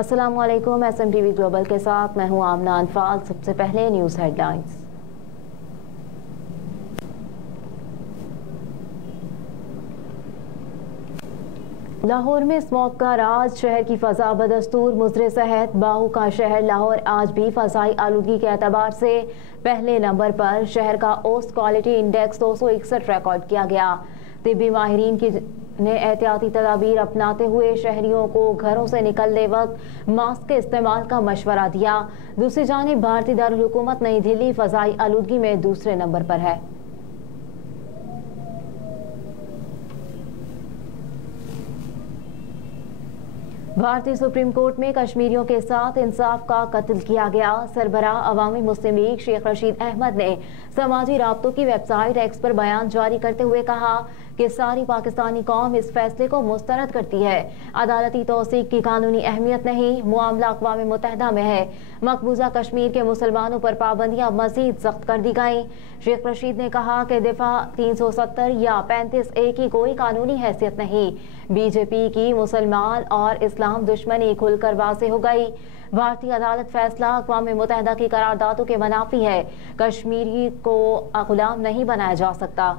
अस्सलाम वालेकुम। SMTV global के साथ मैं हूं आमना अनफाल। सबसे पहले न्यूज़ हेडलाइंस। लाहौर में स्मॉग का राज, शहर की फजा बदस्तूर मुजरे सेहत। बाहू का शहर लाहौर आज भी फजाई आलूगी के एतबार से पहले नंबर पर। शहर का ओस्ट क्वालिटी इंडेक्स 261 रिकॉर्ड किया गया। तिब्बी माहिरीन ने एहतियाती तदाबीर अपनाते हुए शहरियों को घरों से निकलने वक्त मास्क के इस्तेमाल का मशवरा दिया। दूसरी जानिब भारतीय दारुल हुकूमत नई दिल्ली फजाई आलूगी में दूसरे नंबर पर है। भारतीय सुप्रीम कोर्ट में कश्मीरियों के साथ इंसाफ का कत्ल किया गया। सरबराह अवामी मुस्लिम लीग शेख रशीद अहमद ने समाजी राब्तों की वेबसाइट एक्स पर बयान जारी करते हुए कहा कि सारी पाकिस्तानी कौम इस फैसले को मुस्तरद करती है। अदालती तौसीक की कानूनी अहमियत नहीं, मामला अक़वाम मुत्तहिदा में है। मकबूजा कश्मीर के मुसलमानों पर पाबंदियां मजीद सख्त कर दी गईं। शेख रशीद ने कहा कि दिफा 370 या 35A की कोई कानूनी हैसियत नहीं। बीजेपी की मुसलमान और इस्लाम दुश्मनी खुलकर वाज़ेह हो गई। भारतीय अदालत फैसला अक़वाम मुत्तहिदा की करारदादों के मुनाफी है। कश्मीरी को गुलाम नहीं बनाया जा सकता।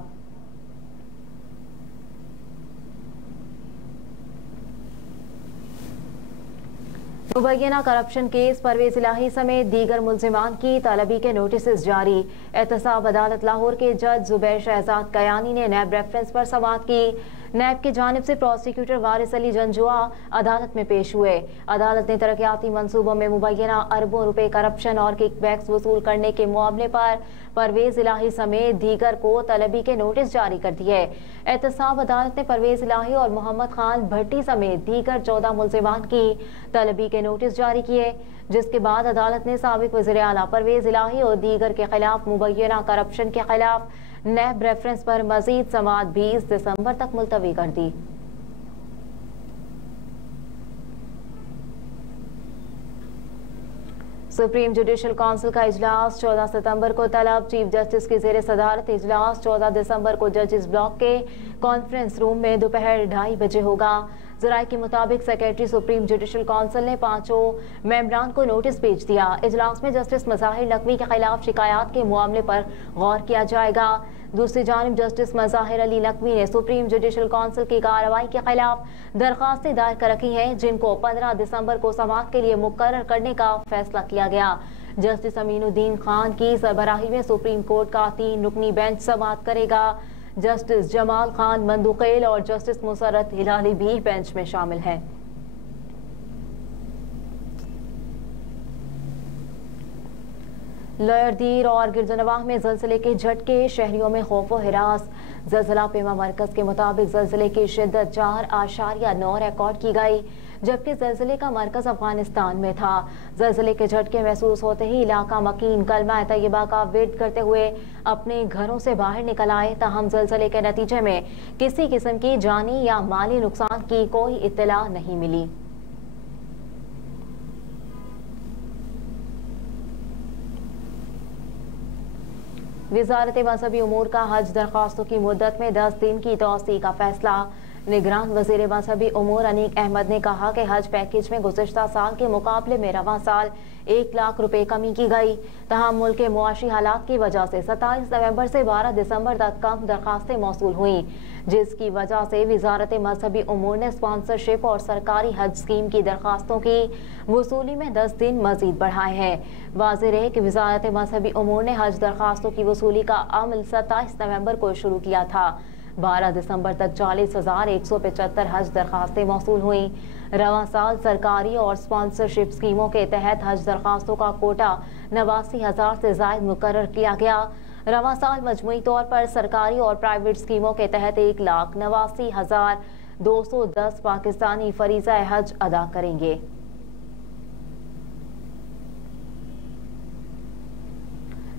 मुबैना करप्शन केस परवेज इलाही समेत दीगर मुल्जिमान की तलबी के नोटिस जारी। एहतसाब अदालत लाहौर के जज जुबैर शहजाद कयानी ने नैब रेफरेंस पर समाअत की। नैब की जानिब से प्रोसिक्यूटर वारिस अली जंजुआ अदालत में पेश हुए। अदालत ने तरक्याती मंसूबों में मुबैना अरबों रुपए करप्शन और किकबैक्स वसूल करने के मामले पर परवेज इलाही समेत दीगर को तलबी के नोटिस जारी कर दिए। एहतसाब अदालत ने परवेज इलाही और मोहम्मद खान भट्टी समेत दीगर 14 मुल्जिमान की तलबी के नोटिस जारी किए, जिसके बाद अदालत ने साबिक वज़ीर आला परवेज इलाही और दीगर के खिलाफ मुबैना करप्शन के खिलाफ नैब रेफरेंस पर मजीद समाअत 20 दिसंबर तक मुलतवी कर दी। सुप्रीम जुडिशल काउंसिल का इजलास 14 सितंबर को तलब। चीफ जस्टिस की ज़ेर सदारत इजलास 14 दिसंबर को जजेस ब्लॉक के कॉन्फ्रेंस रूम में दोपहर 2:30 बजे होगा। ज़राए के मुताबिक सेक्रेटरी सुप्रीम जुडिशल काउंसिल ने 5 मेंबरान को नोटिस भेज दिया। इजलास में जस्टिस मज़ाहिर नकवी के खिलाफ शिकायत के मामले पर गौर किया जाएगा। दूसरी जानिब जस्टिस मज़ाहिर अली नकवी ने सुप्रीम जुडिशल काउंसिल की कार्रवाई के खिलाफ दरखास्तें दायर कर रखी हैं, जिनको 15 दिसंबर को समाअत के लिए मुकर्रर करने का फैसला किया गया। जस्टिस अमीनुद्दीन खान की सरबराही में सुप्रीम कोर्ट का 3 रुकनी बेंच समाअत करेगा। जस्टिस जमाल खान मंदुकेल और जस्टिस मुसर्रत हिलाली भी बेंच में शामिल हैं। लोअरदीर और गिरजनवाह में ज़लज़ले के झटके, शहरियों में खौफ व हिरास। ज़लज़ला पेमा मरकज़ के मुताबिक ज़लज़ले की शिद्दत 4.9 रिकॉर्ड की गई, जबकि ज़लज़ले का मरकज़ अफगानिस्तान में था। ज़लज़ले के झटके महसूस होते ही इलाका मकीन कलमा तैयबा का विर्द करते हुए अपने घरों से बाहर निकल आए। ताहम ज़लज़ले के नतीजे में किसी किस्म की जानी या माली नुकसान की कोई इत्तला नहीं मिली। वज़ारत मज़हबी उमूर का हज दरख्वास्तों की मुद्दत में 10 दिन की तौसी का फैसला। निगरान वज़ीर मज़हबी उमूर अनीक अहमद ने कहा कि हज पैकेज में गुज़िश्ता साल के मुकाबले में रवां साल 1 लाख रुपए कमी की गई। तहां मुल्क के मुआशी हालात की वजह से 27 नवंबर से 12 दिसंबर तक कम दरखास्तें मौसूल हुई, जिसकी वजह से वज़ारत मज़हबी उमूर ने स्पॉन्सरशिप और सरकारी हज स्कीम की दरखास्तों की वसूली में 10 दिन मजीद बढ़ाए हैं। वाज़ेह है कि वज़ारत मज़हबी उमूर ने हज दरखास्तों की वसूली का अमल 27 नवंबर को शुरू किया था। 12 दिसंबर तक 40,175 हज दरखास्तें मौसूल हुई। रवां साल सरकारी और स्पॉन्सरशिप स्कीमों के तहत हज दरखास्तों का कोटा 89,000 से ज़ायद मुकर्रर किया गया। रवां साल मजमूई तौर पर सरकारी और प्राइवेट स्कीमों के तहत 1,89,210 पाकिस्तानी फरीज़ा हज अदा करेंगे।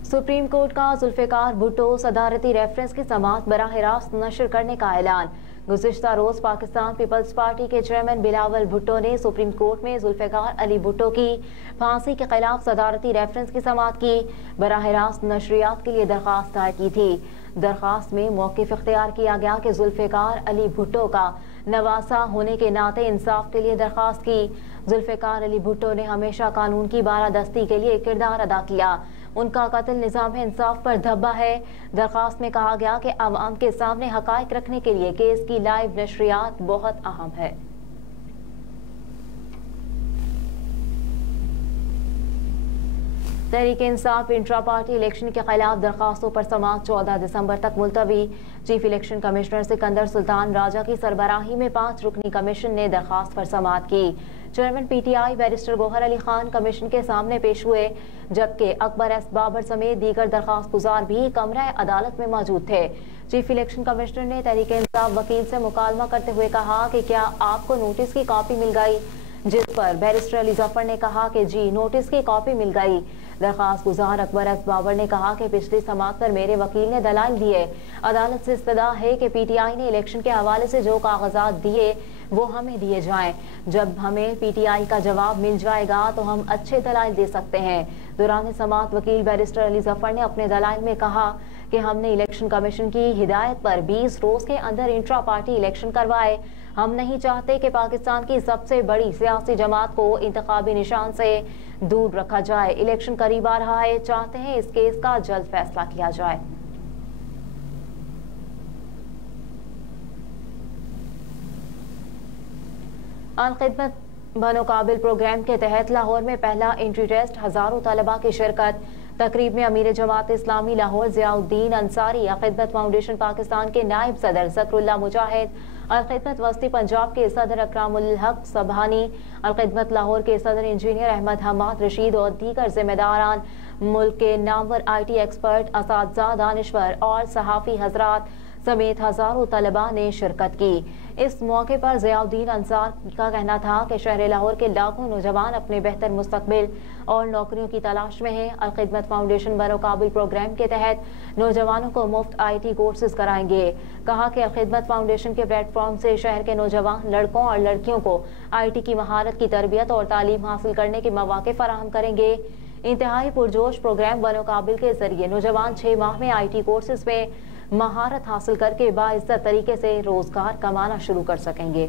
सुप्रीम कोर्ट का जुल्फ़िकार भुट्टो सदारती रेफरेंस की समाअत बराह रास्त नशर करने का ऐलान। गुज़िश्ता रोज पाकिस्तान पीपल्स पार्टी के चेयरमैन बिलावल भुट्टो ने सुप्रीम कोर्ट में जुल्फ़िकार अली भुट्टो की फांसी के खिलाफ सदारती रेफरेंस की समाअत की बराह रास्त नशरियात के लिए दरख्वास्त दायर की थी। दरख्वास्त में मौक़िफ़ इख्तियार किया गया कि जुल्फ़िकार अली भुट्टो का नवासा होने के नाते इंसाफ के लिए दरख्वास्त की। ذوالفقار علی بھٹو نے ہمیشہ قانون کی بالادستی کے لیے کردار ادا کیا. ان کا قتل نظام انصاف پر دھبا ہے. درخواست میں کہا گیا کہ عوام کے سامنے حقائق رکھنے کے لیے کیس کی لائیو نشریات بہت اہم ہے. Tehreek Insaf intra party election کے خلاف درخواستوں پر سماعت 14 دسمبر تک ملتوی. چیف الیکشن کمشنر سکندر سلطان راجہ کی سربراہی میں 5 رکنی کمیشن نے درخواست پر سماعت کی. Chairman P T I barrister Gohar Ali Khan commission کے سامنے پیش ہوئے، جبکہ اکبر ایس بابر سمیت دیگر درخواست گزار بھی کمرہ عدالت میں موجود تھے. چیف الیکشن کمشنر نے تحریک انصاف وکیل سے مکالمہ کرتے ہوئے کہا کہ کیا آپ کو نوٹس کی کاپی مل گئی، جس پر بیرسٹر علی ظفر نے کہا کہ جی نوٹس کی کاپی مل گئی. درخواست گزار اکبر ایس بابر نے کہا کہ پچھلی سماعت پر میرے وکیل نے دلائل دیے. عدالت سے استدعا ہے کہ پی ٹی آئی نے الیکشن کے حوالے سے جو کاغذات دیے وہ ہمیں دیے جائیں. جب ہمیں پی ٹی آئی کا جواب مل جائے گا تو ہم اچھے دلائل دے سکتے ہیں. دوران سماعت وکیل بیرسٹر علی ظفر نے اپنے دلائل میں کہا کہ ہم نے الیکشن کمیشن کی ہدایت پر 20 روز کے اندر انٹرا پارٹی الیکشن کروائے. ہم نہیں چاہتے کہ پاکستان کی سب سے بڑی سیاسی جماعت کو انتخابی نشان سے دور رکھا جائے. الیکشن قریب آ رہا ہے، چاہتے ہیں اس کیس کا جلد فیصلہ کیا جائے. الخدمت بنو قابل پروگرام کے تحت لاہور میں پہلا انٹری ٹیسٹ، ہزاروں طلباء کی شرکت. تقریب میں امیر جماعت اسلامی لاہور ضیاء الدین انصاری، الخدمت فاؤنڈیشن پاکستان کے نائب صدر ذکر اللہ مجاہد، الخدمت وسطی پنجاب کے صدر اکرام الحق سبحانی، الخدمت لاہور کے صدر انجینئر احمد حماد رشید اور دیگر ذمہ داران، ملک کے نامور آئی ٹی ایکسپرٹ، اساتذہ، دانشور اور صحافی حضرات سمیت ہزاروں طلباء نے شرکت کی. اس موقع پر ضیاء الدین انصاری کا کہنا تھا کہ شہر لاہور کے لاکھوں نوجوان اپنے بہتر مستقبل اور نوکریوں کی تلاش میں ہیں. الخدمت فاؤنڈیشن بنو قابل پروگرام کے تحت نوجوانوں کو مفت آئی ٹی کورسز کرائیں گے. کہا کہ الخدمت فاؤنڈیشن کے پلیٹ فارم سے شہر کے نوجوان لڑکوں اور لڑکیوں کو آئی ٹی کی مہارت کی تربیت اور تعلیم حاصل کرنے کے مواقع فراہم کریں گے. انتہائی پرجوش پروگرام بنو قابل کے ذریعے نوجوان 6 ماہ میں آئی ٹی کورسز میں مہارت حاصل کر کے باعزت طریقے سے روزگار کمانا شروع کر سکیں گے.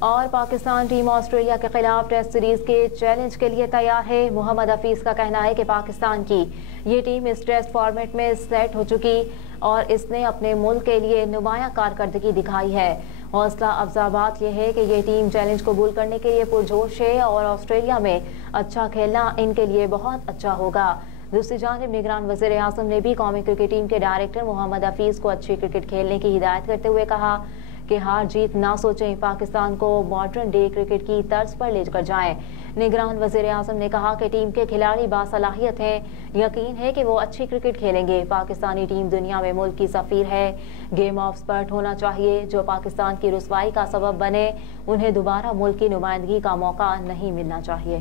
اور پاکستان ٹیم آسٹریلیا کے خلاف ٹیسٹ سیریز کے چیلنج کے لیے تیار ہے. محمد حفیظ کا کہنا ہے کہ پاکستان کی یہ ٹیم اس ٹیسٹ فارمیٹ میں سیٹ ہو چکی اور اس نے اپنے ملک کے لیے نمایاں کارکردگی دکھائی ہے. حوصلہ افزا بات یہ ہے کہ یہ ٹیم چیلنج قبول کرنے کے لیے پرجوش ہے اور آسٹریلیا میں اچھا کھیلنا ان کے لیے بہت اچھا ہوگا. دوسری جانب نگران وزیر اعظم نے بھی قومی کرکٹ ٹیم کے ڈائریکٹر محمد حفیظ کو اچھی کرکٹ کھیلنے کی ہدایت کرتے ہوئے کہا کہ ہار جیت نہ سوچیں، پاکستان کو ماڈرن ڈے کرکٹ کی طرز پر لے کر جائیں. نگران وزیر اعظم نے کہا کہ ٹیم کے کھلاڑی باصلاحیت ہیں، یقین ہے کہ وہ اچھی کرکٹ کھیلیں گے. پاکستانی ٹیم دنیا میں ملک کی سفیر ہے. گیم آف سپرٹ ہونا چاہیے. جو پاکستان کی رسوائی کا سبب بنے انہیں دوبارہ ملک کی نمائندگی کا موقع نہیں ملنا چاہیے.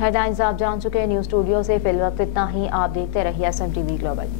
ہیڈ لائنز آپ جان چکے. نیوز اسٹوڈیو سے فی الوقت اتنا ہی. آپ دیکھتے رہیے SM TV گلوبل.